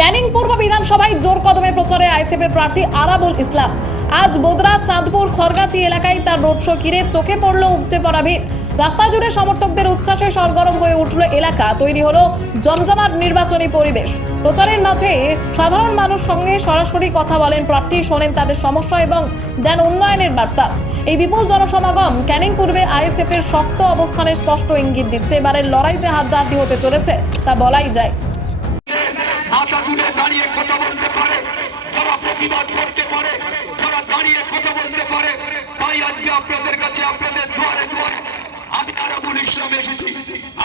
ক্যানিং পূর্ব বিধানসভায় জোর কদমে প্রচারে আইএসএফের প্রার্থী আরাবুল ইসলাম। আজ বোদরা, চাঁদপুর, খড়গাছি এলাকায় তার রোড শো ঘিরে চোখে পড়ল উপচে পড়া ভিড়। রাস্তা জুড়ে সমর্থকদের উচ্ছ্বাসে সরগরম হয়ে উঠল এলাকা, তৈরি হলো জমজমাট নির্বাচনী পরিবেশ। প্রচারের মাঝে সাধারণ মানুষ সঙ্গে সরাসরি কথা বলেন প্রার্থী, শোনেন তাদের সমস্যা এবং দেন উন্নয়নের বার্তা। এই বিপুল জনসমাগম ক্যানিং পূর্বে আইএসএফের শক্ত অবস্থানের স্পষ্ট ইঙ্গিত দিচ্ছে। এবারের লড়াই যে হাড্ডাহাড্ডি হতে চলেছে তা বলাই যায়। মাথা তুলে দাঁড়িয়ে কথা বলতে পারে, যারা প্রতিবাদ করতে পারে, যারা দাঁড়িয়ে কথা বলতে পারে, তাই আজকে আপনাদের কাছে, আপনাদের দুয়ারে দুয়ারে আমি আরাবুল ইসলাম এসেছি।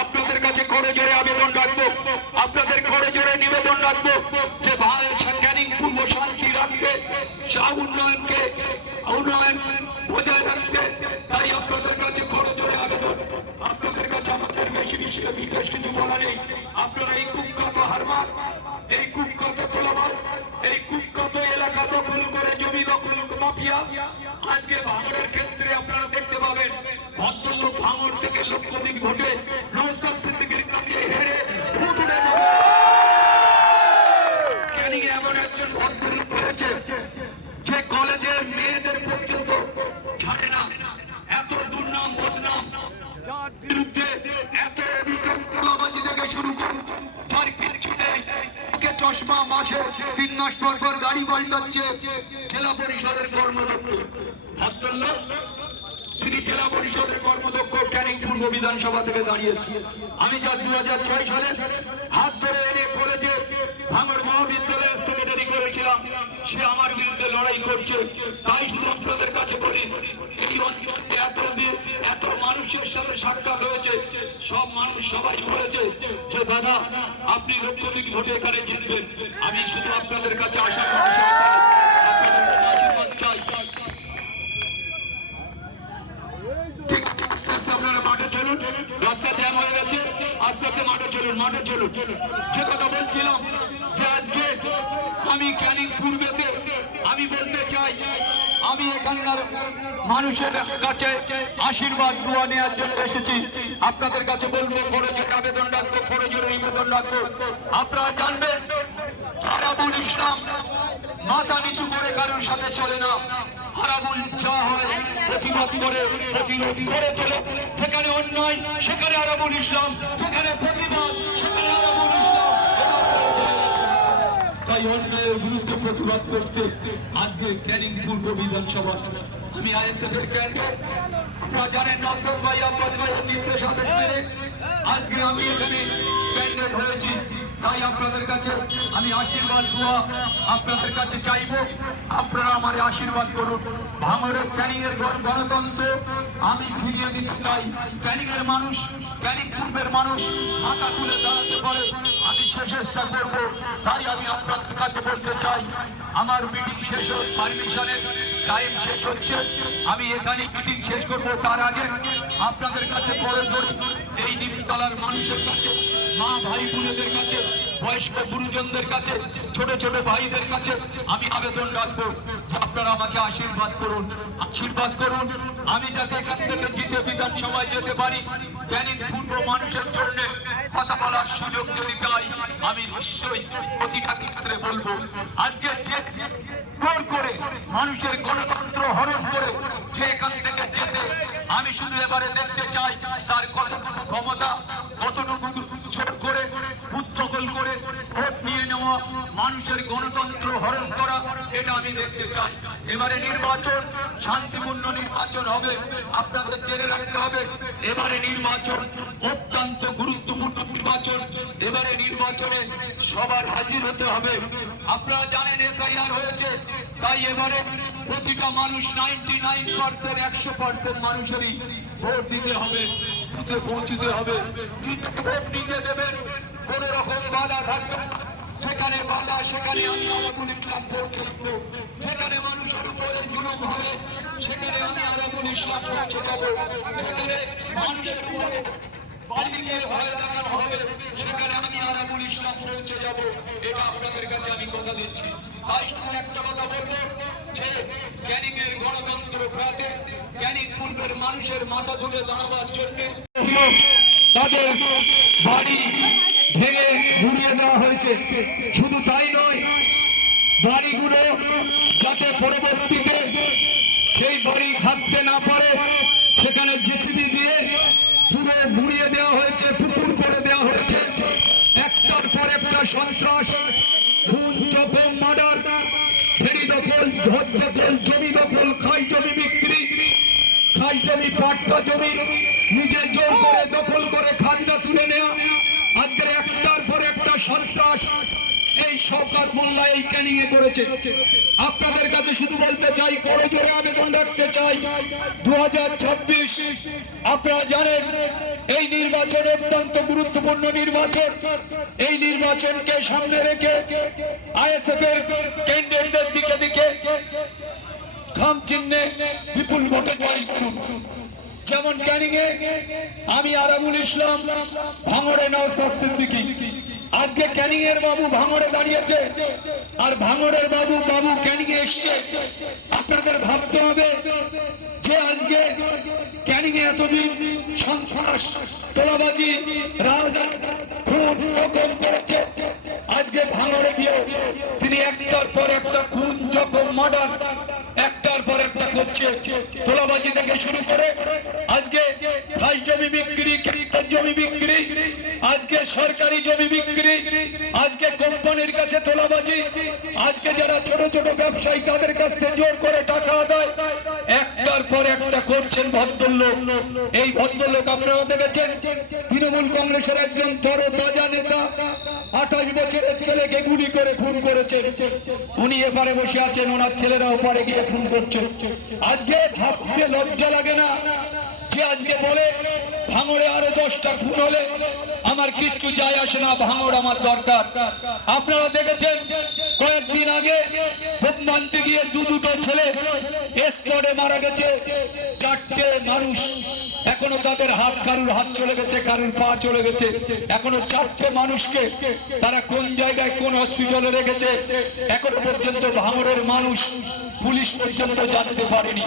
আপনাদের কাছে করে জোরে আবেদন রাখবো, আপনাদের করে জোরে নিবেদন রাখবো যে ভাই ক্যানিং পূর্ব শান্তি রাখতে, উন্নয়ন বজায় রাখতে, তাই আপনাদের কাছে করে জোরে আবেদন। আপনাদের কাছে আমাদের বিশেষ কিছু বলা নেই। আপনারা এই কুখ্যাত হারমার, এই কুখ্যাত তোলাবাজ, এই কুখ্যাত এলাকা দখল করে জমি দখল মাফিয়া আজকে ভাঙড়ের ক্ষেত্রে আপনারা দেখতে পাবেন ভদ্রলোক ভাঙড় থেকে লক্ষাধিক ভোটে নওশাদ সিদ্দিকীর কাছে হেরে ভোট উঠে যাবে। ক্যানিং এমন একজন ভদ্রলোক রয়েছে যে কলেজের মেয়েদের পর্যন্ত ছাড়ে না। এত দুর্নাম বদনাম, যার বিরুদ্ধে এত অভিযোগ তোলাবাজি থেকে শুরু করে যার কিচ্ছু নেই, ওকে চশমা মাসে 3 মাস পর পর গাড়ি পাল্টাচ্ছে। জেলা পরিষদের কর্মদক্ষ ভদ্রলোক, তিনি জেলা পরিষদের কর্মদক্ষ ক্যানিং পূর্ব বিধানসভা থেকে দাঁড়িয়েছি। আমি যা 2006 সালে হাত ধরে এনে কলেজে ভাঙড় মহাবিদ্যালয়ের সেক্রেটারি করেছিলাম, সে আমার বিরুদ্ধে লড়াই করছে। তাই শুধু আপনাদের কাছে বলি, এই অঞ্চলে এত মানুষের সাথে সাক্ষাৎ হয়েছে, সব মানুষ সবাই বলেছে যে দাদা আপনি লক্ষাধিক ভোটে এখানে জিতবেন। আমি শুধু আপনাদের কাছে আশা চাই, আপনাদের কাছে আশীর্বাদ চাই। ঠিক আস্তে আস্তে আপনারা মাঠে চলুন, রাস্তা জ্যাম হয়ে গেছে, আস্তে আস্তে মাঠে চলুন, মাঠে চলুন। যে কথা বলছিলাম যে আজকে আমি ক্যানিং পূর্বেতে আমি বলতে চাই, আমি এখানকার মানুষের কাছে আশীর্বাদ দোয়া নেওয়ার জন্য এসেছি। আপনাদের কাছে বলবো, করে জোরে আবেদন রাখবো, করে জোরে নিবেদন রাখবো। আপনারা জানবেন আরাবুল ইসলাম মাথা নিচু করে কারোর সাথে চলে না। আরাবুল যা হয় প্রতিবাদ করে, প্রতিরোধ করে চলে। যেখানে অন্যায় সেখানে আরাবুল ইসলাম, যেখানে প্রতিবাদ সেখানে আরাবুল ইসলাম। তাই অন্যায়ের বিরুদ্ধে প্রতিবাদ করতে আজকে ক্যানিং পূর্ব বিধানসভা আমি আইএসএফ এর ক্যান্ডিডেট। আপনারা জানেন নওশাদ ভাই, আব্বাস ভাইয়ের নির্দেশ আদেশ মেনে আজকে আমি এখানে ক্যান্ডিডেট হয়েছি। তাই আপনাদের কাছে আমি আশীর্বাদ দোয়া আপনাদের কাছে চাইবো, আপনারা আমার আশীর্বাদ করুন। ভাঙড়ের ক্যানিং এর গণতন্ত্র আমি ফিরিয়ে দিতে চাই। ক্যানিং এর মানুষ, ক্যানিং পূর্বের মানুষ মাথা তুলে দাঁড়াতে পারে, আমি সে চেষ্টা করবো। তাই আমি আপনাদের কাছে বলতে চাই, আমার মিটিং শেষ পারমিশনের টাইম শেষ হচ্ছে, আমি এখানে মিটিং শেষ করবো। তার আগে আপনাদের কাছে বড় জোরে এই নিমতলার মানুষের কাছে, মা ভাই বোনেদের কাছে, বয়স্ক গুরুজনদের কাছে, ছোট ছোট ভাইদের কাছে আমি আবেদন রাখবো যে আপনারা আমাকে আশীর্বাদ করুন, আশীর্বাদ করুন। আমি যাতে এখান থেকে জিতে বিধানসভায় যেতে পারি, ক্যানিং পূর্ব মানুষের জন্য কথা বলার সুযোগ যদি পাই, আমি নিশ্চয়ই প্রতিটা ক্ষেত্রে বলবো। আজকে যে জোর করে মানুষের গণতন্ত্র হরণ করে যে এখান থেকে যেতে, আমি শুধু এবারে দেখতে চাই তার কতটুকু ক্ষমতা, কতটুকু জোর করে উদ্যোগল করে ভোট নিয়ে নেওয়া, মানুষের গণতন্ত্র হরণ করা, এটা আমি দেখতে চাই। এবারে নির্বাচন শান্তিপূর্ণ নির্বাচন হবে। আপনাদের জেনে রাখতে হবে, এবারে নির্বাচন অত্যন্ত গুরুত্বপূর্ণ নির্বাচন। এবারে নির্বাচনে সবার হাজির হতে হবে। আপনারা জানেন এসআইআর হয়েছে, তাই এবারে প্রতিটা মানুষ 99% 100% মানুষেরই ভোট দিতে হবে, বুথে পৌঁছতে হবে। ভোট নিজে দেবেন, কোন রকম বাধা থাকবে না। যেখানে বাধা সেখানে আমি আরাবুল ইসলাম ভোট দেবো। যেখানে মানুষের উপরে জুলুম হবে সেখানে আমি আরাবুল ইসলাম পৌঁছে যাবো। যেখানে মানুষের উপরে বাড়িকে ভয় দেখানো হবে সেখানে আমি আরাবুল ইসলাম পৌঁছে যাব। এটা আপনাদের কাছে আমি কথা দিচ্ছি। তাই শুধু একটা কথা বলবো যে ক্যানিং এর গণতন্ত্র প্রাতে ক্যানিং পূর্বের মানুষের মাথা তুলে দাঁড়াবার জন্য তাদের বাড়ি ভেঙে ঘুরিয়ে দেওয়া হয়েছে। শুধু তাই বাড়িগুলো যাতে পরবর্তীতে সেই বাড়ি থাকতে না পারে সেখানে জেসিবি দিয়ে পুরো গুড়িয়ে দেওয়া হয়েছে, পুকুর করে দেওয়া হয়েছে। একটার পর একটা সন্ত্রাস, খুন, জখম, মার্ডার, ফেরি দখল, ঘর দখল, জমি দখল, খাই জমি বিক্রি, খাই জমি, পাট্টা জমি নিজে জোর করে দখল করে খাজনা তুলে নেওয়া। আজকের একটার পর একটা সন্ত্রাস এই শওকত মোল্লা এই ক্যানিং এ করেছে। আপনাদের কাছে শুধু বলতে চাই, করজোড়ে আবেদন রাখতে চাই, 2026 আপনারা জানেন এই নির্বাচন অত্যন্ত গুরুত্বপূর্ণ নির্বাচন। এই নির্বাচনকে সামনে রেখে আইএসএফ এর ক্যান্ডিডেটদের দিকে দিকে খাম চিহ্নে বিপুল ভোটে জয় করুন। যেমন ক্যানিং এ আমি আরাবুল ইসলাম, ভাঙড়ে নওশাদ সিদ্দিকী। আজকে ক্যানিং এর বাবু ভাঙড়ে দাঁড়িয়েছে আর ভাঙড়ের বাবু ক্যানিং এ এসছে। আপনাদের ভাবতে হবে যে আজকে ক্যানিং এ এতদিন সন্ত্রাস, তোলাবাজি, রাজনীতি, খুন, জখম করেছে। আজকে ভাঙড়ে গিয়ে তিনি একটার পর একটা খুন, জখম, মার্ডার একটার পর একটা করছে। তোলাবাজি থেকে শুরু করে আজকে খাস জমি বিক্রি, জমি বিক্রি, আজকে সরকারি জমি বিক্রি, আজকে কোম্পানির কাছে তোলাবাজি, আজকে যারা ছোট ছোট ব্যবসায়ী তাদের কাছ থেকে জোর করে টাকা আদায়, একটার পর একটা করছেন ভদ্রলোক। এই ভদ্রলোক আপনারা দেখেছেন তৃণমূল কংগ্রেসের একজন তরতাজা নেতা 28 বছরের ছেলেকে গুলি করে খুন করেছেন। উনি এপারে বসে আছেন, ওনার ছেলেরা ওপারে গিয়ে খুন করছে। আজকে ভাবতে লজ্জা লাগে না যে আজকে বলে ভাঙড়ে আরো 10টা খুন হলে আমার কিচ্ছু যায় আসে না, ভাঙড় আমার দরকার। আপনারা দেখেছেন কয়েকদিন আগে ভোট মানতে গিয়ে দুটো ছেলে স্পটে মারা গেছে, 4টে মানুষ। এখনো তাদের হাত, কারুর হাত চলে গেছে, কারুর পা চলে গেছে। এখনো 4টে মানুষকে তারা কোন জায়গায় কোন হসপিটালে রেখেছে এখনো পর্যন্ত ভাঙড়ের মানুষ, পুলিশ পর্যন্ত জানতে পারেনি।